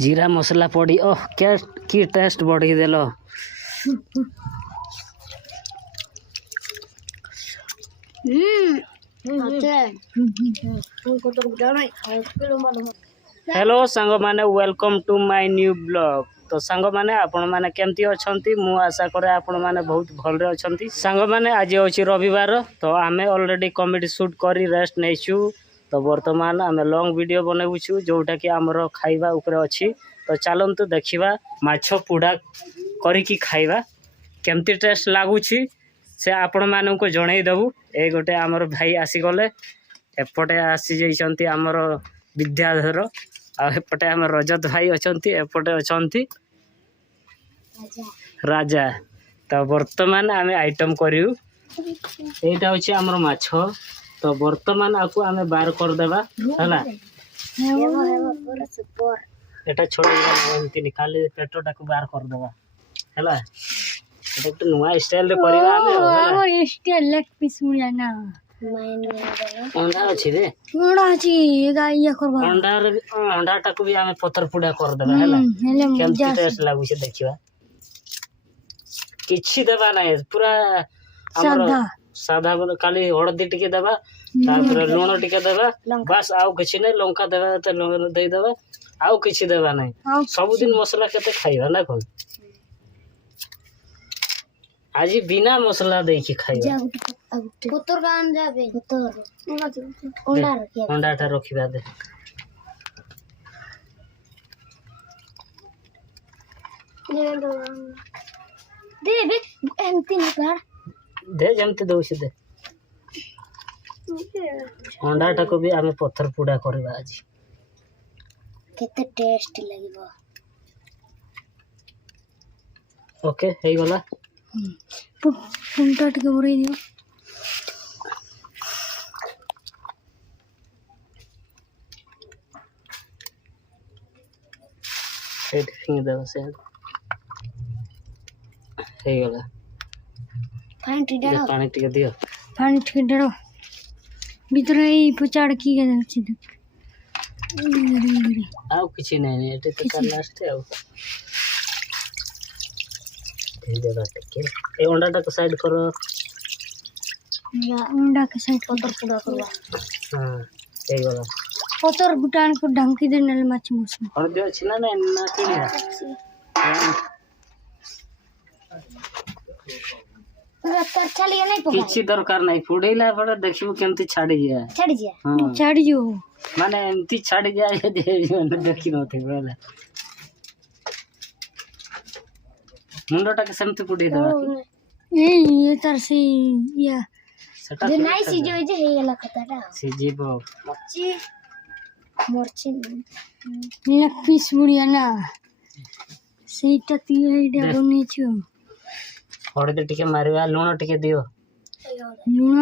जीरा मसला पड़ी ओह क्या की टेस्ट बढ़ी देलो। हेलो सांग माने welcome to my new blog. तो सांग माने आपण माने केमती अछंती मु आशा करे आपण माने बहुत भल रे अछंती। सांग माने आज होची रविवार तो आमे ऑलरेडी कॉमेडी शूट करी रेस्ट नेछु। तो वर्तमान आमे लॉन्ग वीडियो बनाउछु जोटा कि हमरो खाइबा ऊपर अछि। तो चलंतु देखिबा माछो पुडा करी की खाइबा केमती टेस्ट लागुछि से आपण मानन को जणाई दबु। ए गोटे हमर भाई आसी गले एपटे आसी जइसंती हमर विद्याधर आ एपटे हमर रजत भाई अछंती एपटे अछंती राजा। तो वर्तमान आमे आइटम करिउ एटा होछि हमर माछो। तो वर्तमान आपको आमे बार कर देबा हला एटा छोड़ एमती निकाली पेटोटा को बार कर देबा हला। एटा तो नुवा स्टाइल रे करिबा आमे हला ओ स्टाइल लेग पीस मुया ना अंडा अछि रे अंडा अछि गाइया करबा अंडाटा को भी आमे पत्थर पुडा कर देबा हला। केमती टेस्ट लागु छै देखिबा किछि देबा नै पूरा सादा सादा बोले खाली हळदी टिके देबा तापर लूण टिके देबा बस आउ किछि नै लंका देबा त लूण दे देबा आउ किछि देबा नै सब दिन मसला केते खाइबा ना कोन आज बिना मसला दे के खाइबा पुतर गान जाबे पुतर अंडा टा रखिबा दे दे बे एमती न कर दे जमते दोसी दे अंडा टा को भी आमे पत्थर पुडा करबा आज केते टेस्ट लागिबो। ओके हे गला पुंटा टिके बरै दियो सेट फिंग दे से हे गला पानी टिके दियो पानी टिके डरो भीतर ई पुचाड़ की गदा छी आउ किछि नै नै एते त लास्ट आउ दे बाटे के ए अंडा टा को साइड करो या अंडा के साइड पत्थर पूरा करवा हां ए गला पत्थर बुटान को ढंकी दे नल माछ मुस और दे छी ना ना केनी चलिए नहीं पका किछि दरकार नहीं फुडैला पड़े देखिबो केमती छाडी जिया हां छाडी जो माने एमती छाडी जाय दे देखि नथि बोले मुंडा के सेमती पुडी देबा ये तर से या जे नाइ सिजो जे हेला खताटा सिजीबो मरची लेग पीस बुढ़िया ना सेटा ती हेडा बनी छु और दे टिके मारवा लूण टिके दियो लूण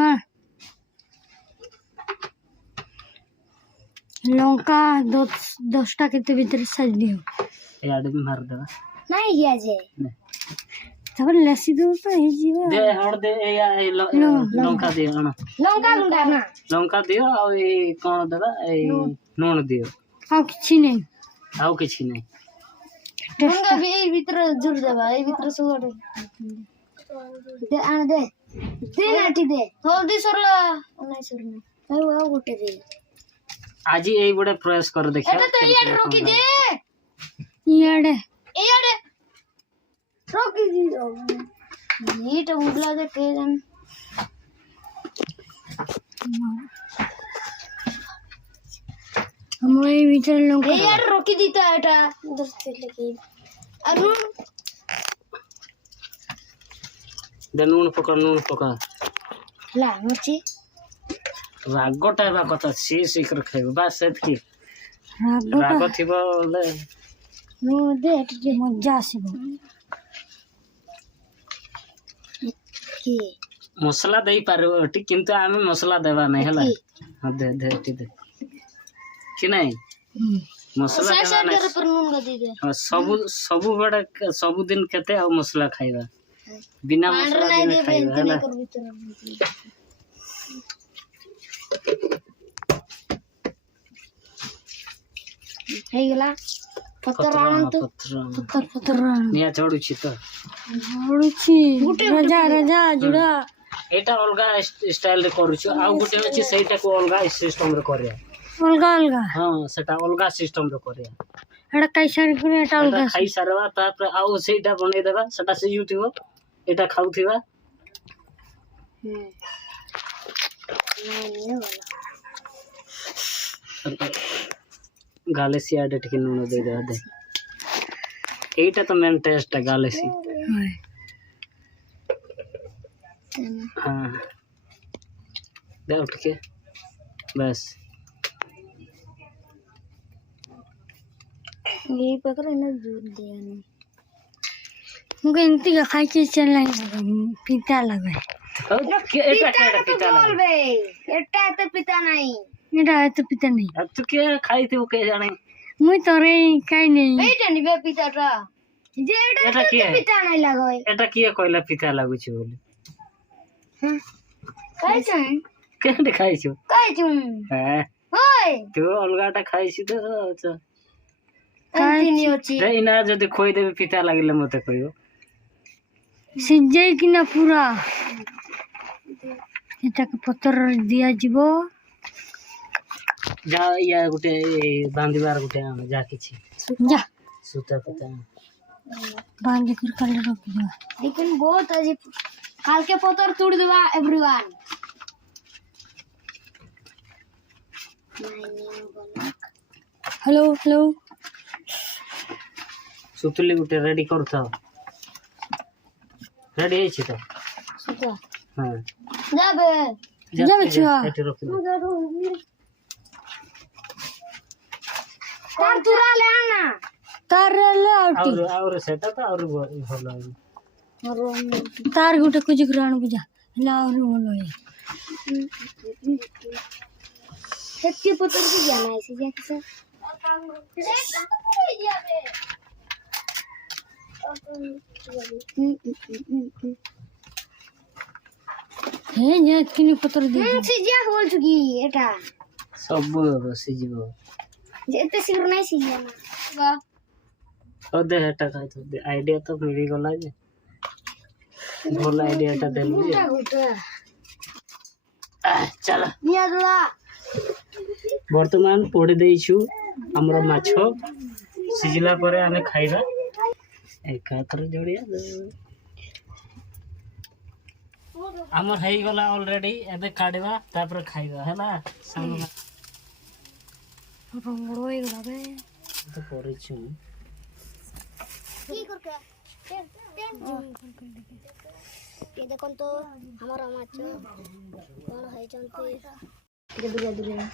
लंका 10 टा केते भीतर साज दियो ए आदमी मार देबा नहीं हिया जे तब लस्सी दो तो हे जीवा दे हर दे ए लंका दियो ना लंका गुंडा ना लंका दियो आ ए कोन देबा ए नून दियो आ किछि नहीं लंका भी ए भीतर जुड़ देबा ए भीतर सुगड़ दे आन दे नाटी दे हल्दी सरला नहीं सरना आउ गोटे दे आज ए बडे प्रयास कर देखियो एटा तो यार रोकी दे याडे रोकी दी ये तो उगला दे के जन हम ए भीतर लंका ए यार रोकी दीता एटा दस्ते लगी अरुण दे नून पका ला मची रागटा बा कथा सी कर खाइबो बस सेत की राग थिबो ले नो दे मजा आसीबो की मसला देई पारबो टी किंतु आमे मसला देबा नै हला हां दे दे कि नै मसला देबा नै पर नून गदी दे सब बडा सब दिन केते आ मसला खाइबा बिना मसला दे खाइबा हला हे गला निया चढ़ुछि तो राजा राजा जुड़ा एटा अलगा स्टाइल रे करूछु आ गुटे अछि सेटा को अलगा सिस्टम रे करे अलगा अलगा हां सेटा अलगा सिस्टम रे करे एटा कैसा रे एटा अलगा खाई सरवा तापर आ सेटा बनै देबा सेटा से यूट्यूब एटा खाउथिबा गालेसी आडे टिके नुन दे दे दे एटा तो मेन टेस्ट है गालेसी हाँ दे उठ के बस ये पकड़ ना दूध दे नहीं मुझे इनती का खाई के चलना है पिता लगा एटा पिता लगा एटा तो पिता नहीं एटा तो पिता नहीं अब तू क्या खाई थी वो के जाने मुई तो रे काई नहीं एटा नहीं बे पिता रा जे एटा तो पिता नहीं लगोय एटा किए कहला पिता लागु छी बोली हां काई छ केने खाई छ काई छु हां होय तू अलगाटा खाई छी तो अच्छा काई नहीं अछि रे इना जदी खोई देबे पिता लागिले मते कहियो सिजै कि ना पूरा एटा के पत्थर दिया जीवो जा या गुटे बांधीबार गुटे जा किछि जा सूता पता बांध कर कर रखियो लेकिन बहुत अजीब काल के पत्थर तोड़ देबा एवरीवन हेलो हेलो सुतली गुटे रेडी करथो रेडी है छी तो सुता हां जाबे जाबे छुआ एटे रख दे तार तुरा ले आना तार ले आउटी और सेटा तो और भलो है तार गुटे कुछ ग्राण बुझा ना और भलो है हेती पत्थर की जाना है से कैसे हे जे किनी पत्थर दे सिजिया बोल चुकी एटा सब सिजिबो जेते सिर नहीं सिजियाना वाह ओ दे हेटा खाइ तो दे आईडिया तो मिली गला जे भल आईडिया टा देलु चल निया दुला वर्तमान पोड़ी देइछु हमरा माछो सिजिला परे आमे खाइबा एकातर जोड़िया हमर हेई गला ऑलरेडी एबे काडबा तापर खाइबा हैला सामना रंगड़ो हे गला बे तो परे छु की करके ये देखो तो हमारा माछ कोन है जानते दूर दूर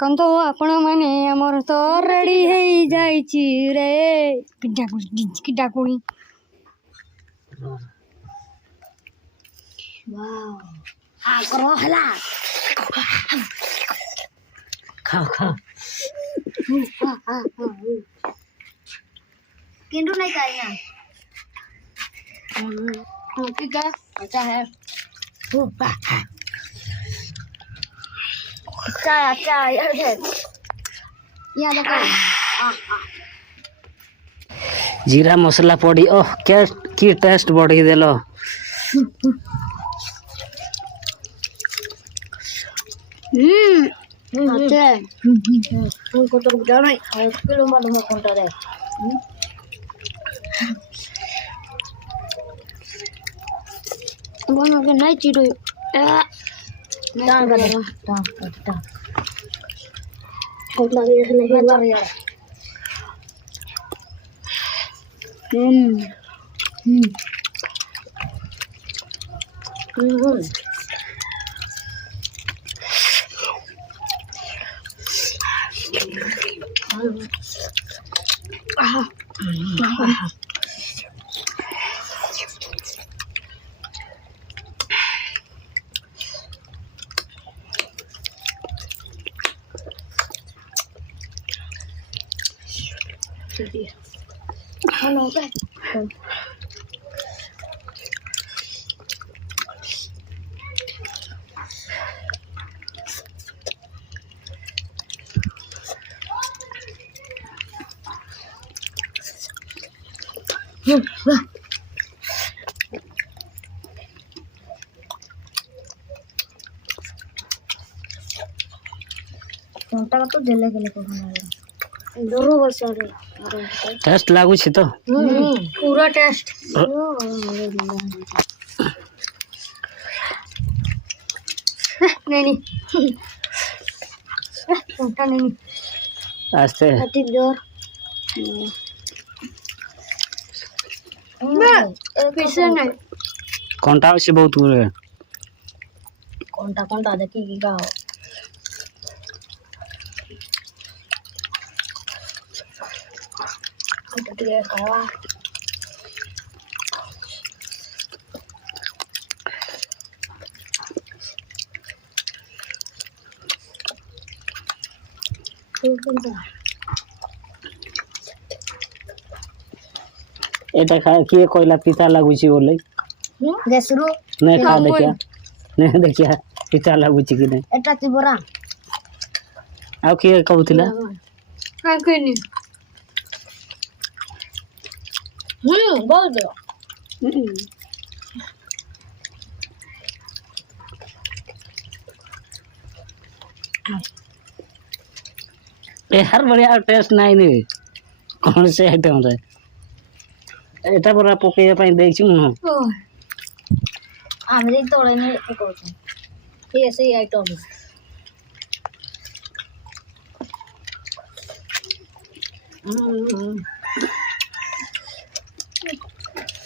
कौन तो आपण माने हमर तो रेडी हे जाई छी रे किडा कोनी वाओ आ करो हला खा खा किंडू नहीं खाया ठीक है अच्छा है अच्छा यार यहाँ देखो जीरा मसला पड़ी ओह क्या की टेस्ट बढ़ी देलो अच्छे उनको तो जाना है किलो मालूम है कौन सा है वो ना के नहीं चीड़ो टांग कर टांग कौन लगे इसने ही लग यार Hello, guys. कोणता तो दिले गेले कोण बरोबर सर टेस्ट लागू छी तो पूरा टेस्ट नहीं कोणता नहीं आस्ते अति जोर पीछे नहीं कोणता से बहुत बुरे कोणता देखी की का dia kalah এটা খায় কি কইলা পিতা লাগুছি বলে দেসরু নাই খা দেখিয়া পিতা লাগুছি কি নাই এটা কি বরা আর কি কହୁଥିଲା কাই কইনি बोल दो ए हर बढ़िया टेस्ट नहीं नहीं कौन से आइटम रे एटा बरा पके पई देख छु न आमे तोळे ने पको ये ऐसे ही आइटम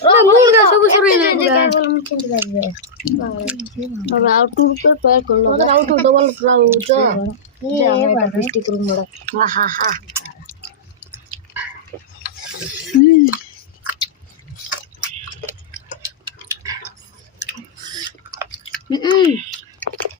Munda सब शुरू है क्या बोल मैं चिंता कर रहा है और आउट टू पे पैक कर लो अगर आउट डबल फ्राई हो तो ये बात स्टिक रूम बड़ा हा हा